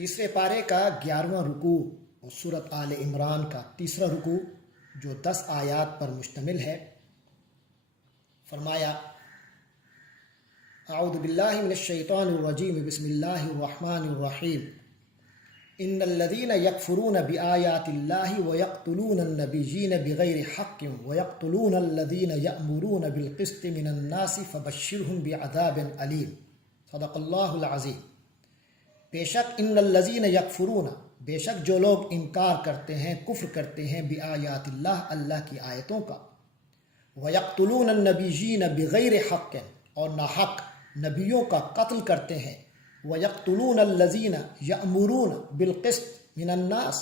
تیسرے پارے کا 11واں رکوع اور سورۃ آل عمران کا تیسرا رکوع جو 10 آیات پر مشتمل ہے۔ فرمایا اعوذ باللہ من الشیطان الرجیم بسم اللہ الرحمن الرحیم ان الذین یکفرون بآیات اللہ ویقتلون النبیین بغیر حق ویقتلون الذین یأمرون بالقسط من الناس فبشرہم بعذاب علیم۔ صدق اللہ العظیم۔ بے شک ان الذین یکفرون، بے شک جو لوگ انکار کرتے ہیں، کفر کرتے ہیں، بآیات اللہ، اللہ کی آیتوں کا، ویقتلون النبیین بغیر حق، اور ناحق نبیوں کا قتل کرتے ہیں، ویقتلون الذین یأمرون بالقسط من الناس،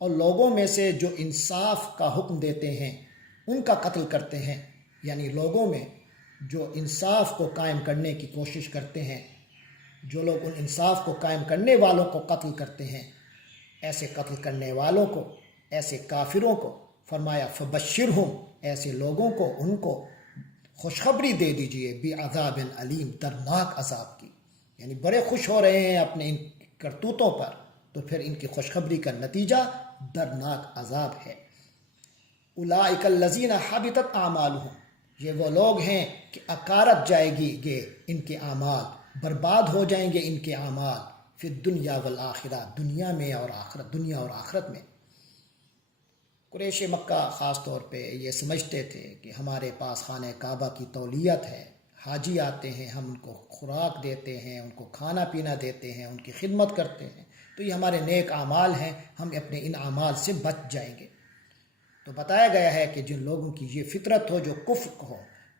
اور لوگوں میں سے جو انصاف کا حکم دیتے ہیں ان کا قتل کرتے ہیں، یعنی لوگوں میں جو انصاف کو قائم کرنے کی کوشش کرتے ہیں، جو لوگ ان انصاف کو قائم کرنے والوں کو قتل کرتے ہیں، ایسے قتل کرنے والوں کو، ایسے کافروں کو فرمایا فبشرہم، ایسے لوگوں کو، ان کو خوشخبری دے دیجئے بعذاب علیم، دردناک عذاب کی، یعنی بڑے خوش ہو رہے ہیں اپنے ان کرتوتوں پر، تو پھر ان کی خوشخبری کا نتیجہ دردناک عذاب ہے۔ اولئک الذین حبطت اعمالہم، یہ وہ لوگ ہیں کہ اکارت جائے گی ان کے اعمال، برباد ہو جائیں گے ان کے اعمال، فی الدنیا والآخرہ، دنیا میں اور آخرت، دنیا اور آخرت میں۔ قریش مکہ خاص طور پہ یہ سمجھتے تھے کہ ہمارے پاس خانہ کعبہ کی تولیت ہے، حاجی آتے ہیں، ہم ان کو خوراک دیتے ہیں، ان کو کھانا پینا دیتے ہیں، ان کی خدمت کرتے ہیں، تو یہ ہمارے نیک اعمال ہیں، ہم اپنے ان اعمال سے بچ جائیں گے۔ تو بتایا گیا ہے کہ جن لوگوں کی یہ فطرت ہو،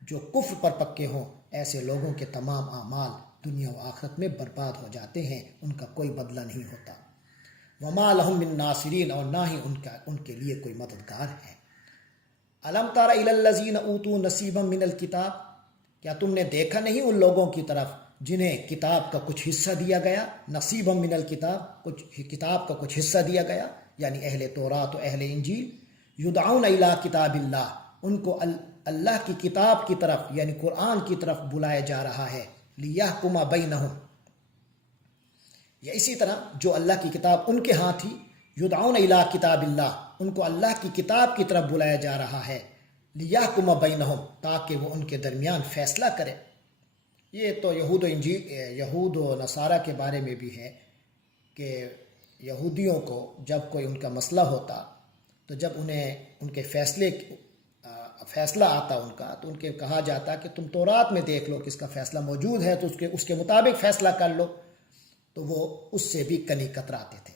جو کفر پر پکے ہوں، ایسے لوگوں کے تمام اعمال دنیا و آخرت میں برباد ہو جاتے ہیں، ان کا کوئی بدلہ نہیں ہوتا۔ وما لهم من ناصرین، اور نہ ہی ان کے لیے کوئی مددگار ہے۔ الم تر الی الذین اوتوا نصیبا من الکتاب، کیا تم نے دیکھا نہیں ان لوگوں کی طرف جنہیں کتاب کا کچھ حصہ دیا گیا، نصیبا من الکتاب، کتاب کا کچھ حصہ دیا گیا، یعنی اہل تورات و اہل انجیل، یدعون الی کتاب اللہ، ان کو اللہ کی کتاب کی طرف یعنی قرآن کی طرف بلایا جا رہا ہے، لیحکم بینہم، یا اسی طرح جو اللہ کی کتاب ان کے ہاں تھی، یدعون الی کتاب اللہ، ان کو اللہ کی کتاب کی طرف بلایا جا رہا ہے، لیحکم بینہم، تاکہ وہ ان کے درمیان فیصلہ کرے۔ یہ تو یہود و نصارہ کے بارے میں بھی ہے کہ یہودیوں کو جب کوئی ان کا مسئلہ ہوتا، تو جب انہیں ان کے فیصلہ آتا ان کا، تو ان کے کہا جاتا کہ تم تورات میں دیکھ لو کس کا فیصلہ موجود ہے، تو اس کے مطابق فیصلہ کر لو، تو وہ اس سے بھی کنی کتراتے تھے۔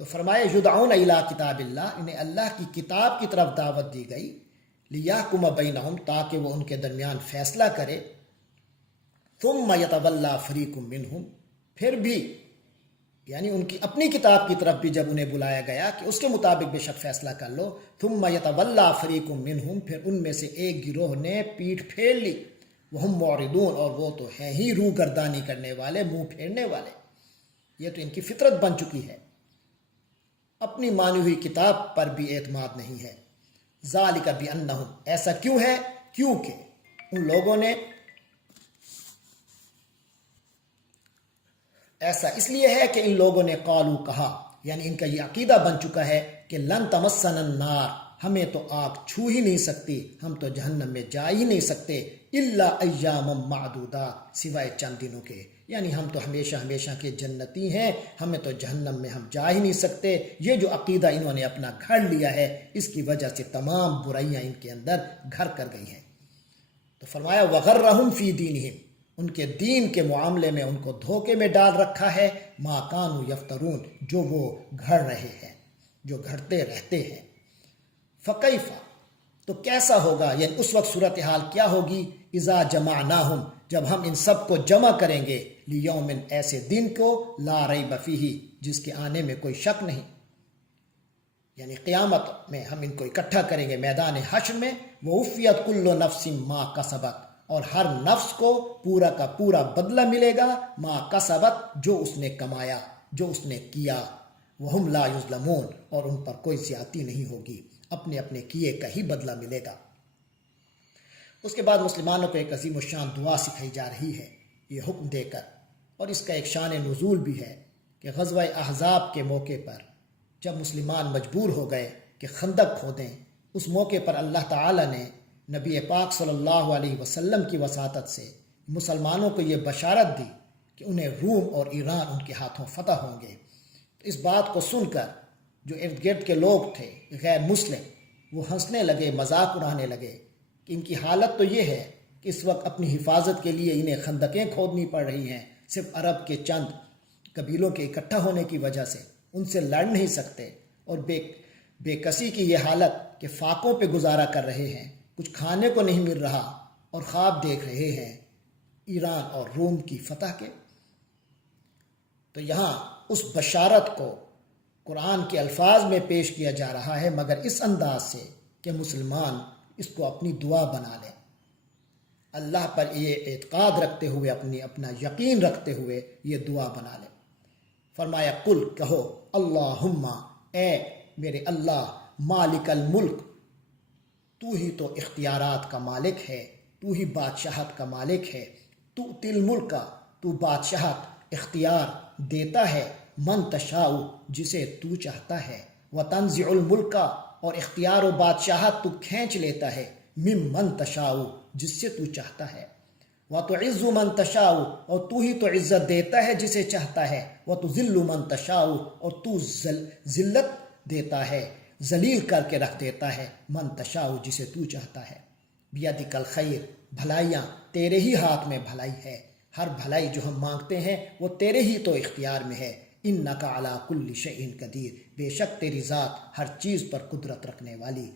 تو فرمائے یدعون الی کتاب اللہ، انہیں اللہ کی کتاب کی طرف دعوت دی گئی، لیحکم بینہم، تاکہ وہ ان کے درمیان فیصلہ کرے، ثم یتولی فریق منہم، پھر بھی یعنی ان کی اپنی کتاب کی طرف بھی جب انہیں بلایا گیا کہ اس کے مطابق بے شک فیصلہ کر لو، ثم یتولی فریق منہم، پھر ان میں سے ایک گروہ نے پیٹھ پھیر لی، وہم معرضون، اور وہ تو ہیں ہی روح گردانی کرنے والے، منہ پھیرنے والے۔ یہ تو ان کی فطرت بن چکی ہے، اپنی مانی ہوئی کتاب پر بھی اعتماد نہیں ہے۔ ذالک بانہم، ایسا کیوں ہے؟ کیونکہ ان لوگوں نے، ایسا اس لیے ہے کہ ان لوگوں نے قالو، کہا، یعنی ان کا یہ عقیدہ بن چکا ہے کہ لن تمسنا النار، ہمیں تو آگ چھو ہی نہیں سکتی، ہم تو جہنم میں جا ہی نہیں سکتے، الا ایاما معدودات، سوائے چند دنوں کے، یعنی ہم تو ہمیشہ ہمیشہ کے جنتی ہیں، ہمیں تو جہنم میں ہم جا ہی نہیں سکتے۔ یہ جو عقیدہ انہوں نے اپنا گھڑ لیا ہے، اس کی وجہ سے تمام برائیاں ان کے اندر گھر کر گئی ہیں۔ تو فرمایا وغرہم فی دینہم، ان کے دین کے معاملے میں ان کو دھوکے میں ڈال رکھا ہے، ما کانوا یفترون، جو وہ گھڑ رہے ہیں، جو گھڑتے رہتے ہیں۔ فکیف، تو کیسا ہوگا، یعنی اس وقت صورتحال کیا ہوگی، اذا جمعناہم، جب ہم ان سب کو جمع کریں گے، لیوم، ایسے دن کو، لا ریب فیہ، جس کے آنے میں کوئی شک نہیں، یعنی قیامت میں ہم ان کو اکٹھا کریں گے میدان حشر میں، ووفیت کل نفس ما کسبت، اور ہر نفس کو پورا کا پورا بدلہ ملے گا، ما کسبت، جو اس نے کمایا، جو اس نے کیا، وہم لا یظلمون، اور ان پر کوئی زیادتی نہیں ہوگی، اپنے اپنے کیے کا ہی بدلہ ملے گا۔ اس کے بعد مسلمانوں کو ایک عظیم الشان دعا سکھائی جا رہی ہے یہ حکم دے کر، اور اس کا ایک شان نزول بھی ہے کہ غزوہ احزاب کے موقع پر جب مسلمان مجبور ہو گئے کہ خندق کھودیں، اس موقع پر اللہ تعالی نے نبی پاک صلی اللہ علیہ وسلم کی وساطت سے مسلمانوں کو یہ بشارت دی کہ انہیں روم اور ایران ان کے ہاتھوں فتح ہوں گے۔ تو اس بات کو سن کر جو ارد گرد کے لوگ تھے غیر مسلم، وہ ہنسنے لگے، مذاق اڑانے لگے کہ ان کی حالت تو یہ ہے کہ اس وقت اپنی حفاظت کے لیے انہیں خندقیں کھودنی پڑ رہی ہیں، صرف عرب کے چند قبیلوں کے اکٹھا ہونے کی وجہ سے ان سے لڑ نہیں سکتے، اور بے کسی کی یہ حالت کہ فاقوں پہ گزارا کر رہے ہیں، کچھ کھانے کو نہیں مل رہا اور خواب دیکھ رہے ہیں ایران اور روم کی فتح کے۔ تو یہاں اس بشارت کو قرآن کے الفاظ میں پیش کیا جا رہا ہے، مگر اس انداز سے کہ مسلمان اس کو اپنی دعا بنا لیں، اللہ پر یہ اعتقاد رکھتے ہوئے، اپنا یقین رکھتے ہوئے یہ دعا بنا لیں۔ فرمایا قل کہو اللہم، اے میرے اللہ، مالک الملک، تو ہی تو اختیارات کا مالک ہے، تو ہی بادشاہت کا مالک ہے، تو تل ملک کا، تو بادشاہت اختیار دیتا ہے، من تشاء جسے تو چاہتا ہے، وتنزع الملک کا، اور اختیار و بادشاہت تو کھینچ لیتا ہے، ممن تشاء جس سے تو چاہتا ہے، وتعز من تشاء اور تو ہی تو عزت دیتا ہے جسے چاہتا ہے، وتذل من تشاء اور تو ذلت دیتا ہے، ذلیل کر کے رکھ دیتا ہے، من تشاء جسے تو چاہتا ہے، بیدک الخیر، بھلائیاں تیرے ہی ہاتھ میں بھلائی ہے، ہر بھلائی جو ہم مانگتے ہیں وہ تیرے ہی تو اختیار میں ہے، انک علی کل شیء قدیر، بے شک تیری ذات ہر چیز پر قدرت رکھنے والی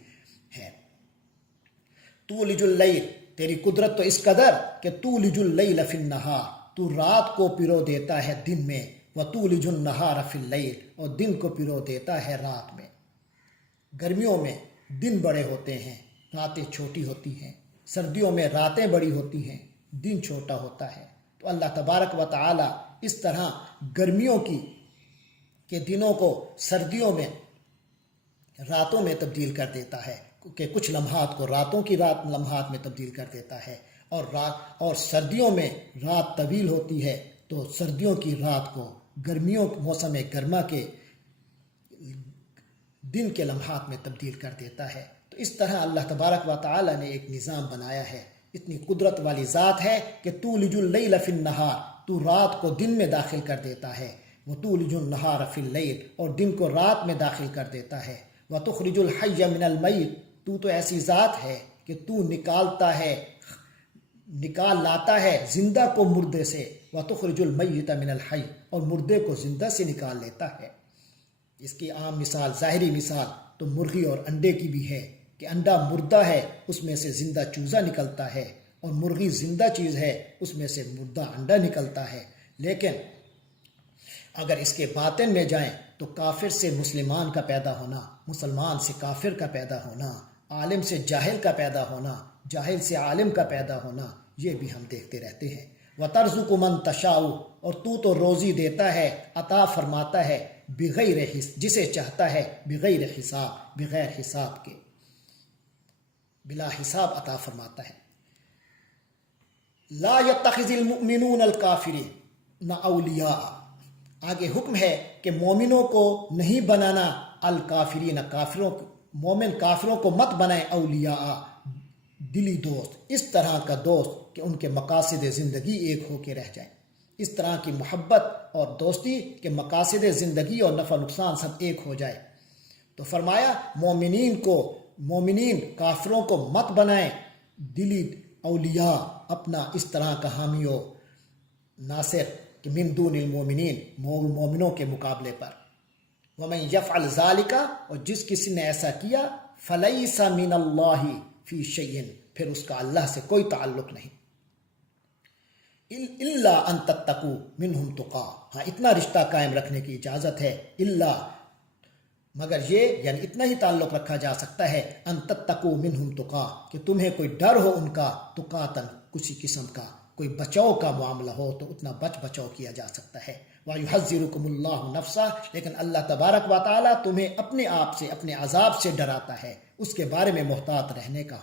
ہے۔ تولج اللیل، تیری قدرت تو اس قدر کہ تولج اللیل فی النہار، تو رات کو پرو دیتا ہے دن میں، وتولج النہار فی اللیل، اور دن کو پرو دیتا ہے رات میں۔ گرمیوں میں دن بڑے ہوتے ہیں، راتیں چھوٹی ہوتی ہیں، سردیوں میں راتیں بڑی ہوتی ہیں، دن چھوٹا ہوتا ہے۔ تو اللہ تبارک و تعالی اس طرح گرمیوں کے دنوں کو سردیوں میں راتوں میں تبدیل کر دیتا ہے، کہ کچھ لمحات کو راتوں کی لمحات میں تبدیل کر دیتا ہے، اور سردیوں میں رات طویل ہوتی ہے تو سردیوں کی رات کو گرمیوں موسم گرما کے دن کے لمحات میں تبدیل کر دیتا ہے۔ تو اس طرح اللہ تبارک و تعالی نے ایک نظام بنایا ہے، اتنی قدرت والی ذات ہے کہ تولج اللیل فی النہار، تو رات کو دن میں داخل کر دیتا ہے، وتولج النہار فی اللیل، اور دن کو رات میں داخل کر دیتا ہے، وتخرج الحی من المیت، تو ایسی ذات ہے کہ تو نکال لاتا ہے زندہ کو مردے سے، وتخرج المیت من الحی، اور مردے کو زندہ سے نکال لیتا ہے۔ اس کی عام مثال، ظاہری مثال تو مرغی اور انڈے کی بھی ہے کہ انڈا مردہ ہے، اس میں سے زندہ چوزا نکلتا ہے، اور مرغی زندہ چیز ہے، اس میں سے مردہ انڈا نکلتا ہے۔ لیکن اگر اس کے باطن میں جائیں تو کافر سے مسلمان کا پیدا ہونا، مسلمان سے کافر کا پیدا ہونا، عالم سے جاہل کا پیدا ہونا، جاہل سے عالم کا پیدا ہونا، یہ بھی ہم دیکھتے رہتے ہیں۔ وَتَرْزُقُ مَن تَشَاءُ، اور تو روزی دیتا ہے، عطا فرماتا ہے، بغیر جسے چاہتا ہے، بغیر حساب، بغیر حساب کے، بلا حساب عطا فرماتا ہے۔ لا يتخذ المؤمنون الکافرین اولیاء، آگے حکم ہے کہ مومنوں کو نہیں بنانا، الکافرین مومن کافروں کو مت بنائیں، اولیاء دلی دوست، اس طرح کا دوست کہ ان کے مقاصد زندگی ایک ہو کے رہ جائیں، اس طرح کی محبت اور دوستی کہ مقاصد زندگی اور نفع نقصان سب ایک ہو جائے۔ تو فرمایا مومنین کافروں کو مت بنائیں دلی اولیاء، اپنا اس طرح کا حامی و ناصر کہ من دون المومنین، مومنوں کے مقابلے پر۔ وَمَن يَفْعَلْ ذَلِكَ، اور جس کسی نے ایسا کیا، فَلَيْسَ مِنَ اللَّهِ فِي شَيْءٍ، پھر اس کا اللہ سے کوئی تعلق نہیں۔ إِلَّا أَن تَتَّقُوا مِنْهُمْ تُقَاةً، ہاں اتنا رشتہ قائم رکھنے کی اجازت ہے، إِلَّا مگر یہ، یعنی اتنا ہی تعلق رکھا جا سکتا ہے، أَن تَتَّقُوا مِنْهُمْ تُقَاةً، کہ تمہیں کوئی ڈر ہو ان کا، تقاتن کسی قسم کا، کوئی بچاؤ کا معاملہ ہو تو اتنا بچاؤ کیا جا سکتا ہے۔ وَيُحَذِّرُكُمُ اللَّهُ نَفْسَهُ، لیکن اللہ تبارک و تعالیٰ تمہیں اپنے آپ سے، اپنے عذاب سے ڈراتا ہے، اس کے بارے میں محتاط رہنے کا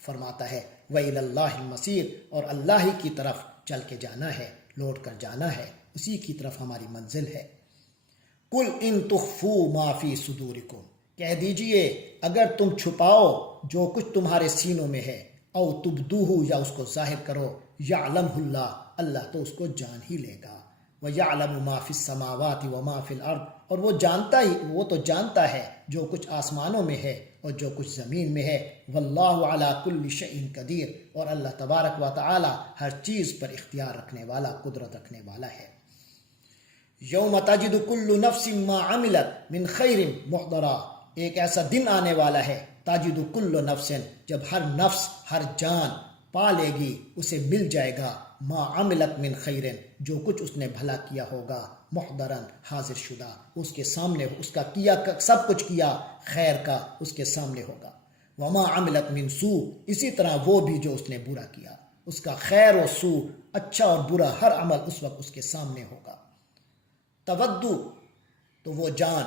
فرماتا ہے۔ وَإِلَى اللَّهِ الْمَصِيرُ، اور اللہ ہی کی طرف چل کے جانا ہے، لوٹ کر جانا ہے، اسی کی طرف ہماری منزل ہے۔ کل ان تخفو ما فی صدورکم، کہہ دیجئے اگر تم چھپاؤ جو کچھ تمہارے سینوں میں ہے، او تبدوہ یا اس کو ظاہر کرو، یعلمہ اللہ، اللہ تو اس کو جان ہی لے گا، وَيَعْلَمُ مَا فِي السَّمَاوَاتِ وَمَا فِي الْأَرْضِ، اور وہ تو جانتا ہے جو کچھ آسمانوں میں ہے اور جو کچھ زمین میں ہے، واللہ علی کل شیء قدیر، اور اللہ تبارک و تعالی ہر چیز پر اختیار رکھنے والا، قدرت رکھنے والا ہے۔ یوم تجد کل نفس ما عملت من خیر محضرا، ایک ایسا دن آنے والا ہے، تجد کل نفس، جب ہر نفس، ہر جان پا لے گی، اسے مل جائے گا، ما عملت من خیر، جو کچھ اس نے بھلا کیا ہوگا، محضرن، حاضر شدہ، اس کے سامنے، اس کا کیا سب کچھ کیا خیر کا اس کے سامنے ہوگا، وما عملت من سوء، اسی طرح وہ بھی جو اس نے برا کیا، اس کا خیر و سوء، اچھا اور برا، ہر عمل اس وقت اس کے سامنے ہوگا۔ تودو، تو وہ جان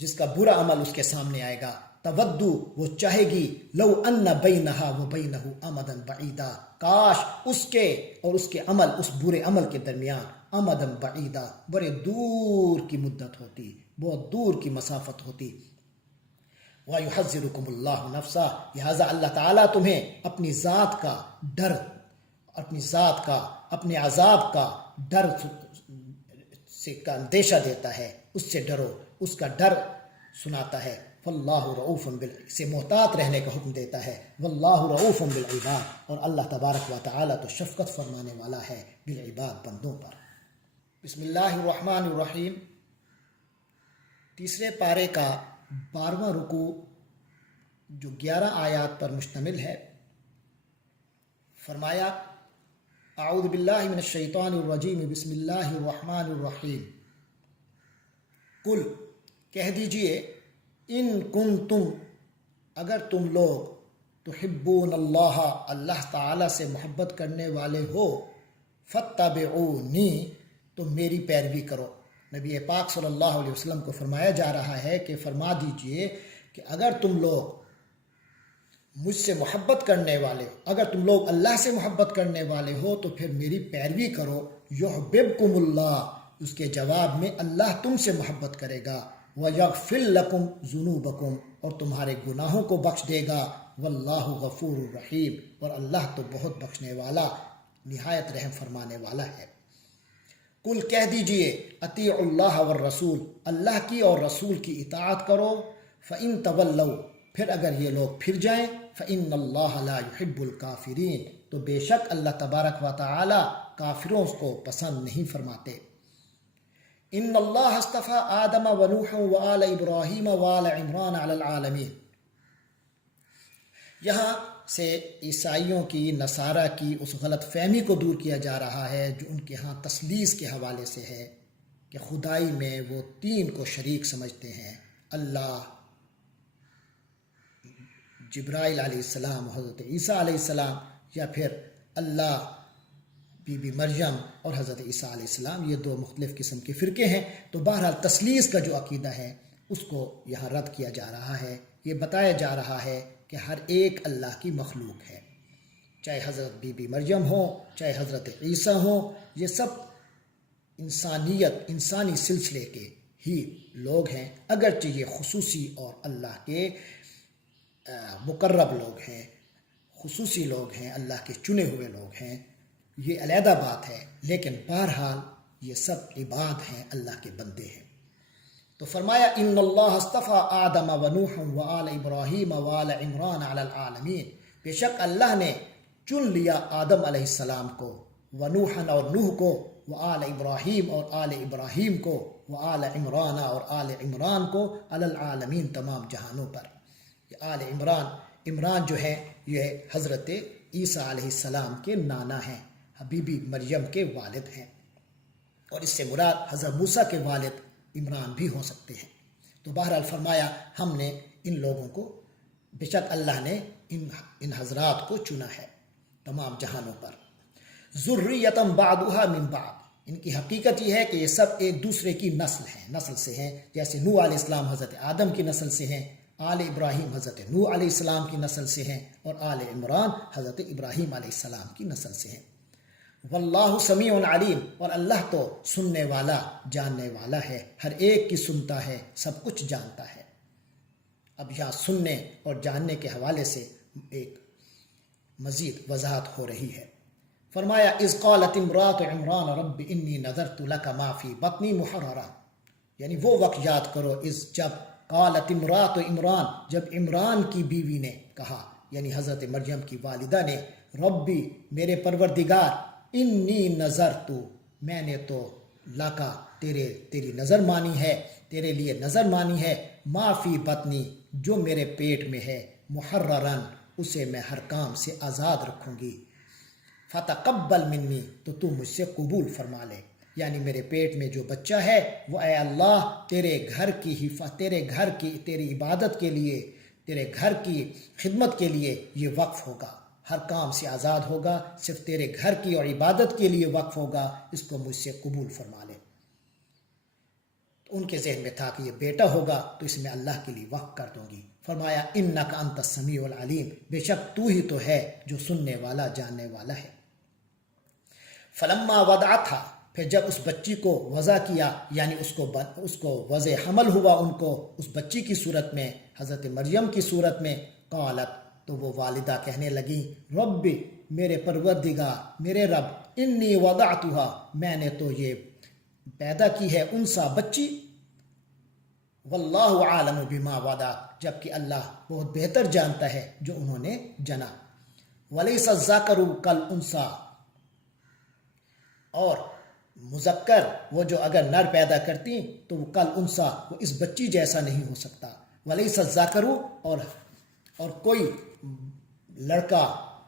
جس کا برا عمل اس کے سامنے آئے گا، تودو، وہ چاہے گی، لو ان بینہا و بینہ امدا بعیدا، کاش اس کے اور اس کے عمل، اس برے عمل کے درمیان، امدا بعیدا، بڑے دور کی مدت ہوتی، بہت دور کی مسافت ہوتی۔ وَيُحَذِّرُكُمُ اللَّهُ نَفْسَهُ، لہٰذا اللہ تعالیٰ تمہیں اپنی ذات کا ڈر، اپنی ذات کا، اپنے عذاب کا ڈر سے کا اندیشہ دیتا ہے، اس سے ڈرو، اس کا ڈر سناتا ہے۔ فاللہ رؤوف سے محتاط رہنے کا حکم دیتا ہے۔ واللہ رؤوف بالعباد، اور اللہ تبارک و تعالی تو شفقت فرمانے والا ہے بالعباد، بندوں پر۔ بسم اللہ الرحمن الرحیم، تیسرے پارے کا 12واں رکوع جو 11 آیات پر مشتمل ہے، فرمایا اعوذ باللہ من الشیطان الرجیم، بسم اللہ الرحمن الرحیم، کل، کہہ دیجئے، ان کنتم، اگر تم لوگ، تحبون اللہ، اللہ تعالیٰ سے محبت کرنے والے ہو، فاتبعونی، تم میری پیروی کرو۔ نبی پاک صلی اللہ علیہ وسلم کو فرمایا جا رہا ہے کہ فرما دیجئے کہ اگر تم لوگ مجھ سے محبت کرنے والے ہو، اگر تم لوگ اللہ سے محبت کرنے والے ہو تو پھر میری پیروی کرو، یحببکم اللہ، اس کے جواب میں اللہ تم سے محبت کرے گا، وَيَغْفِرْ لَكُمْ ذُنُوبَكُمْ، اور تمہارے گناہوں کو بخش دے گا، واللہ غفور الرحیم، اور اللہ تو بہت بخشنے والا، نہایت رحم فرمانے والا ہے۔ کل، کہہ دیجئے، اطیعوا اللہ والرسول، اللہ کی اور رسول کی اطاعت کرو، فَإِن تَوَلَّوْا، پھر اگر یہ لوگ پھر جائیں، فَإِنَّ اللَّهَ لَا يُحِبُّ الْكَافِرِينَ، تو بے شک اللہ تبارک و تعالی کافروں کو پسند نہیں فرماتے۔ ان اللہ اصطفى آدم ونوح وآل ابراہیم وآل عمران علی العالمین، یہاں سے عیسائیوں کی، نصارہ کی اس غلط فہمی کو دور کیا جا رہا ہے جو ان کے ہاں تثلیث کے حوالے سے ہے کہ خدائی میں وہ 3 کو شریک سمجھتے ہیں، اللہ، جبرائیل علیہ السلام، حضرت عیسیٰ علیہ السلام، یا پھر اللہ، بی بی مریم اور حضرت عیسیٰ علیہ السلام، یہ 2 مختلف قسم کے فرقے ہیں۔ تو بہرحال تثلیث کا جو عقیدہ ہے اس کو یہاں رد کیا جا رہا ہے، یہ بتایا جا رہا ہے کہ ہر ایک اللہ کی مخلوق ہے، چاہے حضرت بی بی مریم ہو، چاہے حضرت عیسیٰ ہو، یہ سب انسانیت، انسانی سلسلے کے ہی لوگ ہیں، اگرچہ یہ خصوصی اور اللہ کے مقرب لوگ ہیں، خصوصی لوگ ہیں، اللہ کے چنے ہوئے لوگ ہیں، یہ علیحدہ بات ہے، لیکن بہرحال یہ سب عباد ہیں، اللہ کے بندے ہیں۔ تو فرمایا ان اللہ اصطفى آدم ونوح وآل ابراہیم وآل عمران علی العالمین، بے شک اللہ نے چن لیا آدم علیہ السلام کو، ونوحا اور نوح کو، وآل ابراہیم اور آل ابراہیم کو، وآل عمران اور آل عمران کو، علی العالمین، تمام جہانوں پر۔ یہ آل عمران، عمران جو ہے یہ حضرت عیسیٰ علیہ السلام کے نانا ہیں، حبیبی مریم کے والد ہیں، اور اس سے مراد حضرت موسیٰ کے والد عمران بھی ہو سکتے ہیں۔ تو بہرحال فرمایا ہم نے ان لوگوں کو، بے شک اللہ نے ان حضرات کو چنا ہے تمام جہانوں پر۔ ذریۃ بعضھا من بعض، ان کی حقیقت یہ ہے کہ یہ سب ایک دوسرے کی نسل سے ہیں، جیسے نوح علیہ السلام حضرت آدم کی نسل سے ہیں، آل ابراہیم حضرت نوح علیہ السلام کی نسل سے ہیں، اور آل عمران حضرت ابراہیم علیہ السلام کی نسل سے ہیں۔ واللہ سمیع علیم، اور اللہ تو سننے والا جاننے والا ہے، ہر ایک کی سنتا ہے، سب کچھ جانتا ہے۔ اب یہاں سننے اور جاننے کے حوالے سے ایک مزید وضاحت ہو رہی ہے۔ فرمایا اذ قالت امرأۃ عمران رب انی نذرت لک ما فی بطنی محررا، یعنی وہ وقت یاد کرو جب قالت امرأۃ عمران، جب عمران کی بیوی نے کہا، یعنی حضرت مریم کی والدہ نے، ربی میرے پروردگار، انی نذرت، میں نے تو لکا تیری نظر مانی ہے، تیرے لیے نظر مانی ہے، ما فی بطنی جو میرے پیٹ میں ہے، محررن اسے میں ہر کام سے آزاد رکھوں گی، فتقبل منی تو مجھ سے قبول فرما لے، یعنی میرے پیٹ میں جو بچہ ہے وہ اے اللہ تیرے گھر کی تیری عبادت کے لیے، تیرے گھر کی خدمت کے لیے یہ وقف ہوگا، ہر کام سے آزاد ہوگا، صرف تیرے گھر کی اور عبادت کے لیے وقف ہوگا، اس کو مجھ سے قبول فرما لے۔ تو ان کے ذہن میں تھا کہ یہ بیٹا ہوگا تو اس میں اللہ کے لیے وقف کر دوں گی۔ فرمایا انک انت السمیع العلیم، بے شک تو ہی تو ہے جو سننے والا جاننے والا ہے۔ فلما وضعتها، پھر جب اس بچی کو وضع کیا، یعنی اس کو وضع حمل ہوا، ان کو اس بچی کی صورت میں، حضرت مریم کی صورت میں، قالت، تو وہ والدہ کہنے لگی، ربی میرے پروردگار، میرے رب، انی وضعتها، میں نے تو یہ پیدا کی ہے انسا بچی، واللہ عالم بما وضع، جبکہ اللہ بہت بہتر جانتا ہے جو انہوں نے جنا، ولیس الذکر کالانثی، اور مذکر وہ جو اگر نر پیدا کرتی تو وہ کالانثی، وہ اس بچی جیسا نہیں ہو سکتا، ولیس الذکر، اور کوئی لڑکا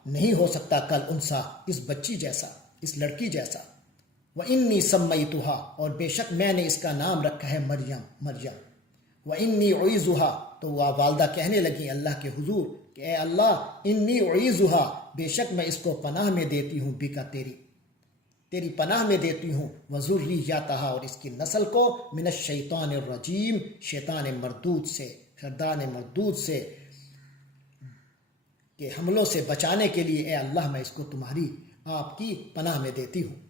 نہیں ہو سکتا کالانثی، اس بچی جیسا، اس لڑکی جیسا، وانی سمیتھا، اور بے شک میں نے اس کا نام رکھا ہے مریم، وانی اعیذھا، تو وہ والدہ کہنے لگی اللہ کے حضور کہ اے اللہ، انی اعیذھا، بے شک میں اس کو پناہ میں دیتی ہوں، بکا تیری پناہ میں دیتی ہوں، وذریتھا، اور اس کی نسل کو، من الشیطان الرجیم، شیطان مردود سے، خردان مردود سے، کہ حملوں سے بچانے کے لیے اے اللہ میں اس کو تمہاری آپ کی پناہ میں دیتی ہوں۔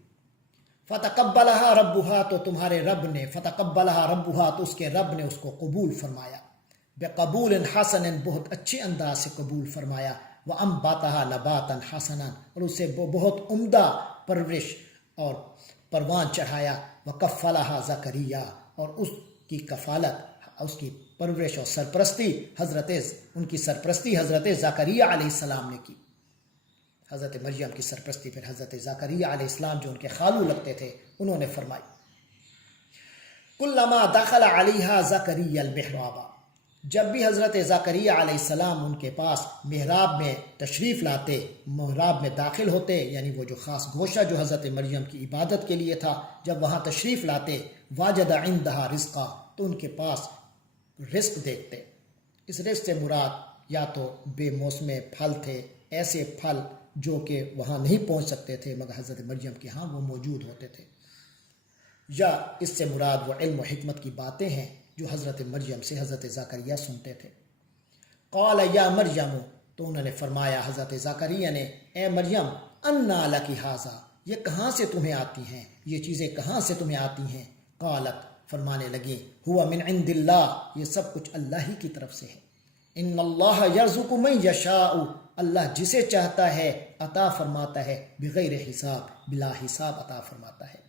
فتقبلها ربها، تو تمہارے رب نے، فتقبلها ربها، تو اس کے رب نے اس کو قبول فرمایا، بقبول حسن، بہت اچھے انداز سے قبول فرمایا، وانبتها نباتا حسنا، اور اسے بہت عمدہ پرورش اور پروان چڑھایا، وکفلها زکریا، اور اس کی کفالت، اس کی پرورش اور سرپرستی ان کی سرپرستی حضرت زکریا علیہ السلام نے کی، حضرت مریم کی سرپرستی پھر حضرت زکریا علیہ السلام جو ان کے خالو لگتے تھے انہوں نے فرمائی۔ کلما دخل علیہا زکریا المحراب، جب بھی حضرت زکریا علیہ السلام ان کے پاس محراب میں تشریف لاتے، محراب میں داخل ہوتے، یعنی وہ جو خاص گوشہ جو حضرت مریم کی عبادت کے لیے تھا، جب وہاں تشریف لاتے، واجد عندها رزقا، تو ان کے پاس رزق دیکھتے۔ اس رزق سے مراد یا تو بے موسم پھل تھے، ایسے پھل جو کہ وہاں نہیں پہنچ سکتے تھے مگر حضرت مریم کے ہاں وہ موجود ہوتے تھے، یا اس سے مراد وہ علم و حکمت کی باتیں ہیں جو حضرت مریم سے حضرت زکریا سنتے تھے۔ قال یا مریم، تو انہوں نے فرمایا حضرت زکریا نے، اے مریم، انا لک ھذا، یہ کہاں سے تمہیں آتی ہیں، یہ چیزیں کہاں سے تمہیں آتی ہیں؟ قالت، فرمانے لگی، ہوا من عند اللہ، یہ سب کچھ اللہ ہی کی طرف سے ہے، ان اللہ یرزق من یشاء، اللہ جسے چاہتا ہے عطا فرماتا ہے، بغیر حساب، بلا حساب عطا فرماتا ہے۔